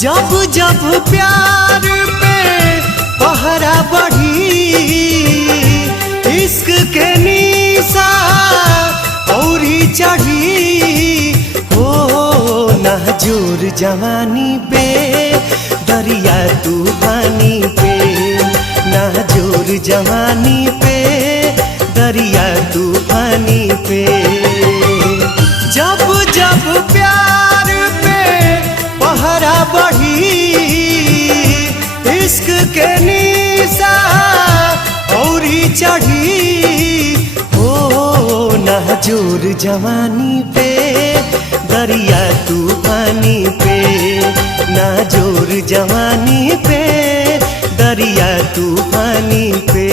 जब जब प्यार पे पहरा बढ़ी, इश्क के निशा औरी चढ़ी हो। नाजुर जवानी पे दरिया तूफानी पे, नाजुर जवानी पे दरिया तूफानी पे। जब जब प्यार पे पहरा बढ़ी, इश्क के निशा औरी चढ़ी हो। नाजुर जवानी पे दरिया तूफानी पे, नाजुर जवानी पे दरिया तूफानी पे।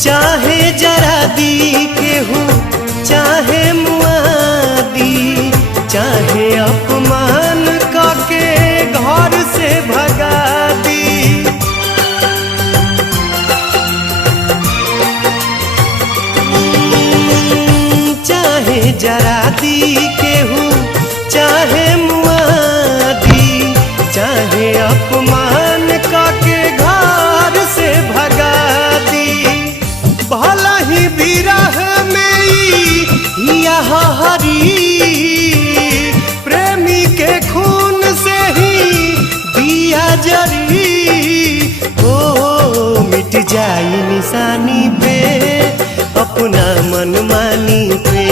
चाहे जरा दी केहू, चाहे मुआदी, चाहे अपमान करके घर से भगा दी। चाहे जरा दी केहू, चाहे मुआदी, चाहे अपमान करके घर से भगा दी। भला ही विरह में यह हरी, प्रेमी के खून से ही दिया जरी हो। मिट जाई निशानी पे अपना मनमानी पे,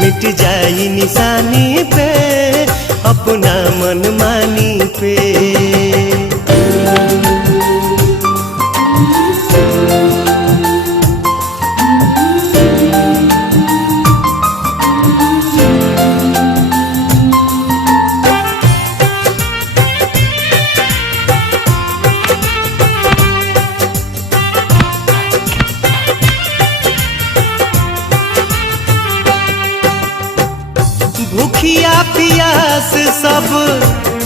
मिट जाई निशानी पे अपना मनमानी पे। भूखिया पियास सब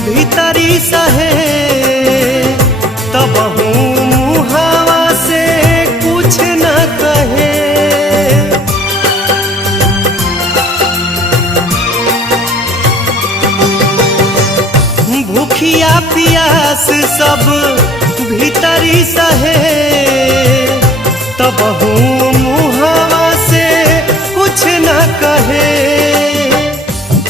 भीतरी सहे, तब मुहावा से कुछ न कहे। भूखिया पियास सब भीतरी सहे, तब मुहावा से कुछ न कहे।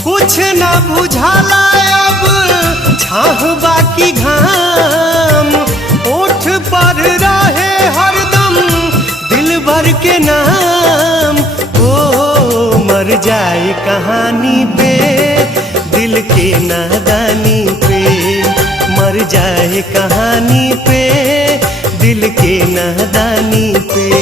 कुछ न बुझाला अब छाह बाकी घाम, ओठ पर रहे हरदम दिल भर के नाम। ओ मर जाए कहानी पे दिल के नादानी पे, मर जाए कहानी पे दिल के नादानी पे।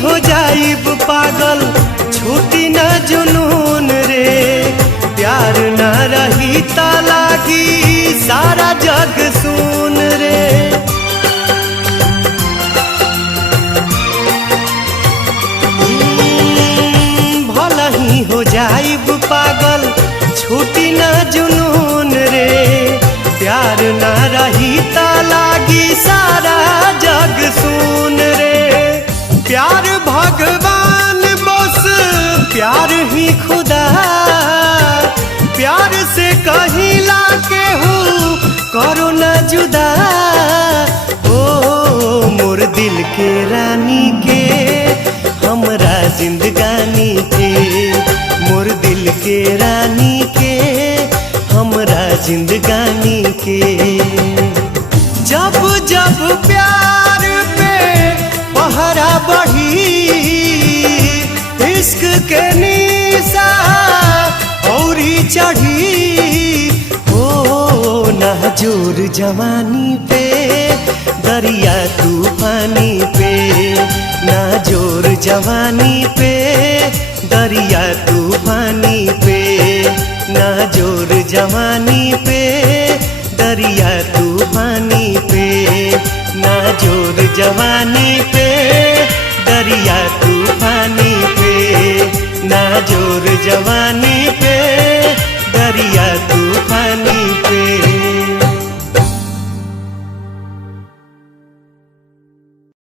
हो जाइब पागल छूटी न जुनून रे, प्यार न रही ता लागी सारा जग सुन रे। भला ही हो जाइब पागल छूटी न जुनून रे, प्यार न रही ता लागी सारा जग सुन रे। प्यार भगवान बस प्यार ही खुदा, प्यार से कहिला केहू करो न जुदा। ओ मोर दिल के रानी के हमरा जिंदगानी के, मोर दिल के रानी के हमरा जिंदगानी के। जब जब प्यार पे पहरा बढ़ी, इश्क के निशा औरी चढ़ी, ओ नाजोर जवानी पे दरिया तूफानी पे, नाजोर जवानी पे दरिया तूफानी पे, नाजोर जवानी पे दरिया तूफानी पे, नाजोर जवानी पे दरिया तूफानी पे, नाजोर जवानी पे।